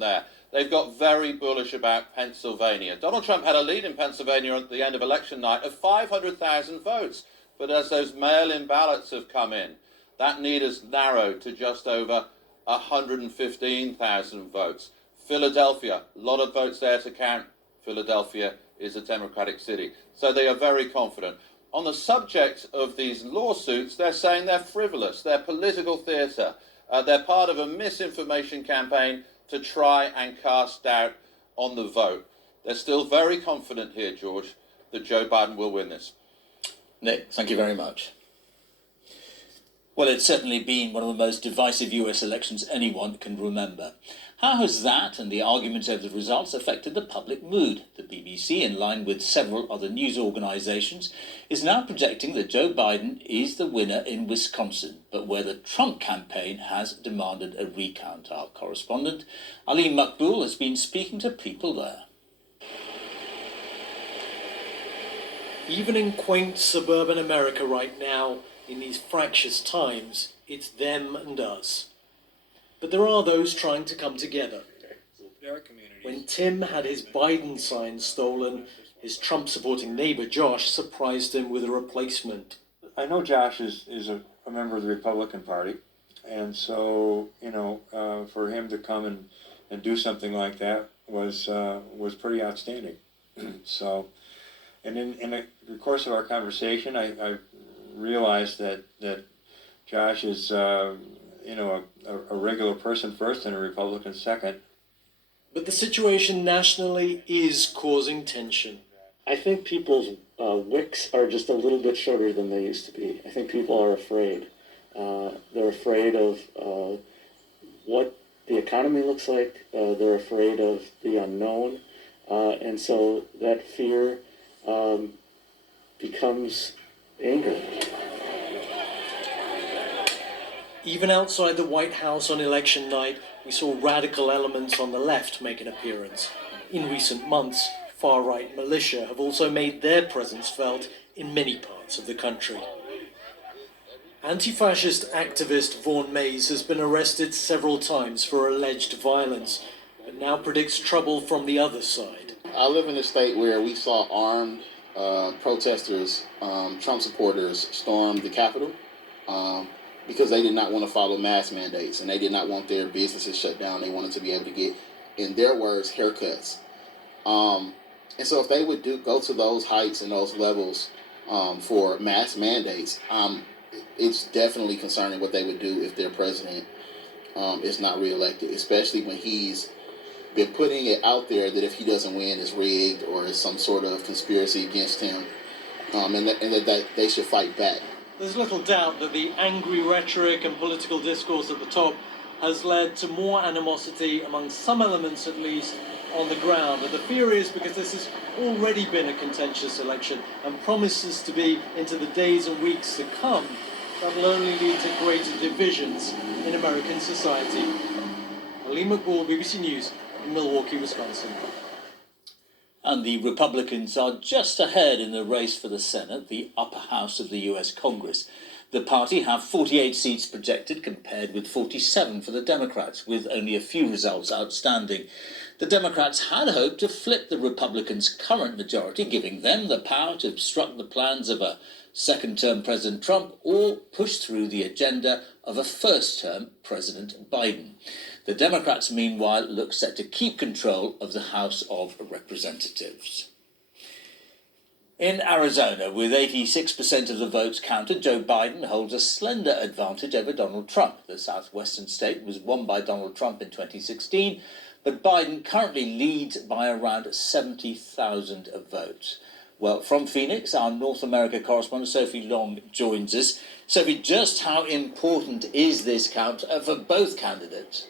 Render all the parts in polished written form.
from there. They've got very bullish about Pennsylvania. Donald Trump had a lead in Pennsylvania at the end of election night of 500,000 votes. But as those mail-in ballots have come in, that need has narrowed to just over 115,000 votes. Philadelphia, a lot of votes there to count. Philadelphia is a Democratic city. So they are very confident. On the subject of these lawsuits, they're saying they're frivolous, they're political theatre, they're part of a misinformation campaign to try and cast doubt on the vote. They're still very confident here, George, that Joe Biden will win this. Nick, thank you very much. Well, it's certainly been one of the most divisive US elections anyone can remember. How has that and the arguments over the results affected the public mood? The BBC, in line with several other news organisations, is now projecting that Joe Biden is the winner in Wisconsin, but where the Trump campaign has demanded a recount. Our correspondent, Ali Makboul, has been speaking to people there. Even in quaint suburban America right now, in these fractious times, it's them and us. But there are those trying to come together. When Tim had his Biden sign stolen, his Trump-supporting neighbor Josh surprised him with a replacement. I know Josh is a member of the Republican Party, and so, for him to come and do something like that was pretty outstanding. So, and in the course of our conversation, I realized that Josh is, a regular person first and a Republican second. But the situation nationally is causing tension. I think people's wicks are just a little bit shorter than they used to be. I think people are afraid. They're afraid of what the economy looks like. They're afraid of the unknown. And so that fear becomes anger. Even outside the White House on election night, we saw radical elements on the left make an appearance. In recent months, far-right militia have also made their presence felt in many parts of the country. Anti-fascist activist Vaughn Mays has been arrested several times for alleged violence, but now predicts trouble from the other side. I live in a state where we saw armed protesters, Trump supporters, storm the Capitol because they did not want to follow mask mandates and they did not want their businesses shut down. They wanted to be able to get, in their words, haircuts. And so if they would go to those heights and those levels for mask mandates, it's definitely concerning what they would do if their president is not reelected, especially when he's been putting it out there that if he doesn't win, it's rigged or it's some sort of conspiracy against him, and that they should fight back. There's little doubt that the angry rhetoric and political discourse at the top has led to more animosity among some elements, at least, on the ground. And the fear is because this has already been a contentious election and promises to be into the days and weeks to come, that will only lead to greater divisions in American society. Ali Makboul, BBC News, in Milwaukee, Wisconsin. And the Republicans are just ahead in the race for the Senate, the upper house of the US Congress. The party have 48 seats projected compared with 47 for the Democrats, with only a few results outstanding. The Democrats had hoped to flip the Republicans' current majority, giving them the power to obstruct the plans of a second-term President Trump or push through the agenda of a first-term President Biden. The Democrats, meanwhile, look set to keep control of the House of Representatives. In Arizona, with 86% of the votes counted, Joe Biden holds a slender advantage over Donald Trump. The southwestern state was won by Donald Trump in 2016, but Biden currently leads by around 70,000 votes. Well, from Phoenix, our North America correspondent Sophie Long joins us. Sophie, just how important is this count for both candidates?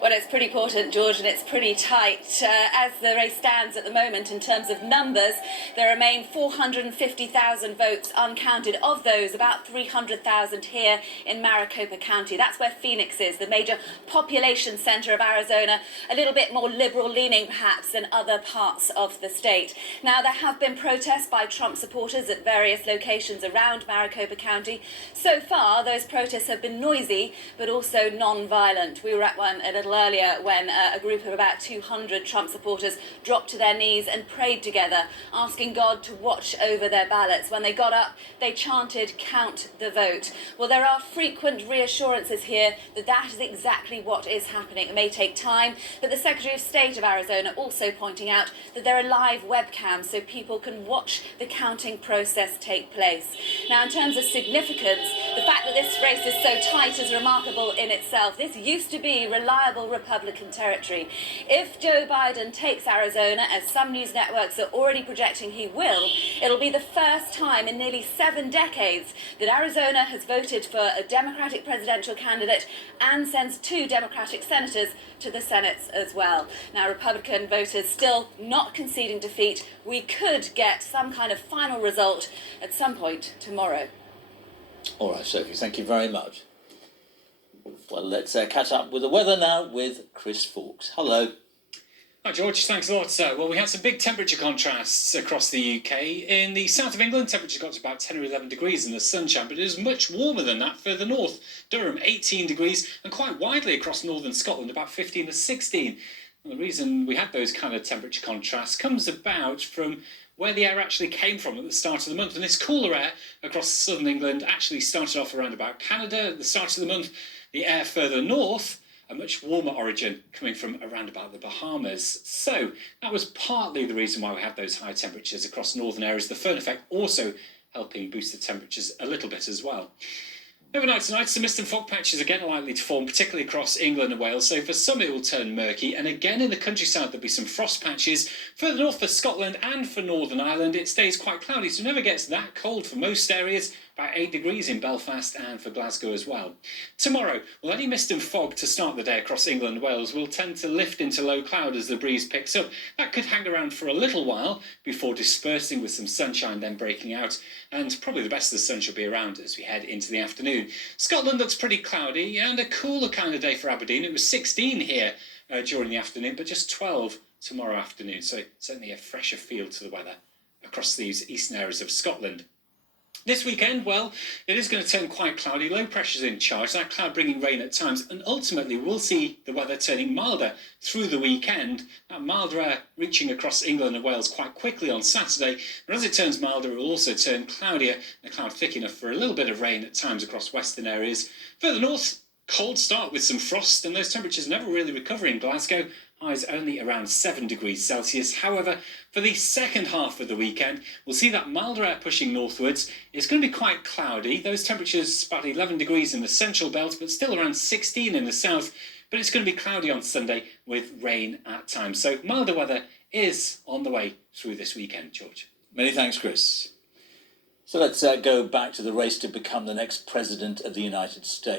Well, it's pretty important, George, and it's pretty tight. As the race stands at the moment in terms of numbers, there remain 450,000 votes uncounted. Of those, about 300,000 here in Maricopa County. That's where Phoenix is, the major population centre of Arizona, a little bit more liberal-leaning perhaps than other parts of the state. Now, there have been protests by Trump supporters at various locations around Maricopa County. So far, those protests have been noisy, but also non-violent. We were at one a little earlier when a group of about 200 Trump supporters dropped to their knees and prayed together, asking God to watch over their ballots. When they got up, they chanted, "Count the vote." Well, there are frequent reassurances here that that is exactly what is happening. It may take time, but the Secretary of State of Arizona also pointing out that there are live webcams so people can watch the counting process take place. Now, in terms of significance, the fact that this race is so tight is remarkable in itself. This used to be reliable Republican territory. If Joe Biden takes Arizona, as some news networks are already projecting he will, it'll be the first time in nearly 7 decades that Arizona has voted for a Democratic presidential candidate and sends 2 Democratic senators to the Senate as well. Now, Republican voters still not conceding defeat. We could get some kind of final result at some point tomorrow. All right, Sophie, thank you very much. Well, let's catch up with the weather now with Chris Fawkes. Hello. Hi George, thanks a lot. Well, we had some big temperature contrasts across the UK. In the south of England, temperatures got to about 10 or 11 degrees in the sunshine, but it was much warmer than that further north. Durham, 18 degrees, and quite widely across northern Scotland, about 15 to 16. And the reason we had those kind of temperature contrasts comes about from where the air actually came from at the start of the month. And this cooler air across southern England actually started off around about Canada at the start of the month. The air further north, a much warmer origin coming from around about the Bahamas. So that was partly the reason why we had those high temperatures across northern areas. The Föhn effect also helping boost the temperatures a little bit as well. Overnight tonight, some mist and fog patches again are likely to form, particularly across England and Wales. So for some it will turn murky, and again in the countryside there'll be some frost patches. Further north for Scotland and for Northern Ireland it stays quite cloudy, so it never gets that cold for most areas. About 8 degrees in Belfast and for Glasgow as well. Tomorrow, well, any mist and fog to start the day across England and Wales will tend to lift into low cloud as the breeze picks up. That could hang around for a little while before dispersing with some sunshine then breaking out. And probably the best of the sun should be around as we head into the afternoon. Scotland looks pretty cloudy and a cooler kind of day for Aberdeen. It was 16 here during the afternoon, but just 12 tomorrow afternoon. So certainly a fresher feel to the weather across these eastern areas of Scotland. This weekend, well, it is going to turn quite cloudy. Low pressure's in charge, that cloud bringing rain at times, and ultimately we'll see the weather turning milder through the weekend. That milder air reaching across England and Wales quite quickly on Saturday, but as it turns milder, it will also turn cloudier, the cloud thick enough for a little bit of rain at times across western areas. Further north, cold start with some frost, and those temperatures never really recover in Glasgow. Highs only around 7 degrees Celsius. However, for the second half of the weekend, we'll see that milder air pushing northwards. It's going to be quite cloudy. Those temperatures about 11 degrees in the central belt, but still around 16 in the south. But it's going to be cloudy on Sunday with rain at times. So milder weather is on the way through this weekend, George. Many thanks, Chris. So let's go back to the race to become the next president of the United States.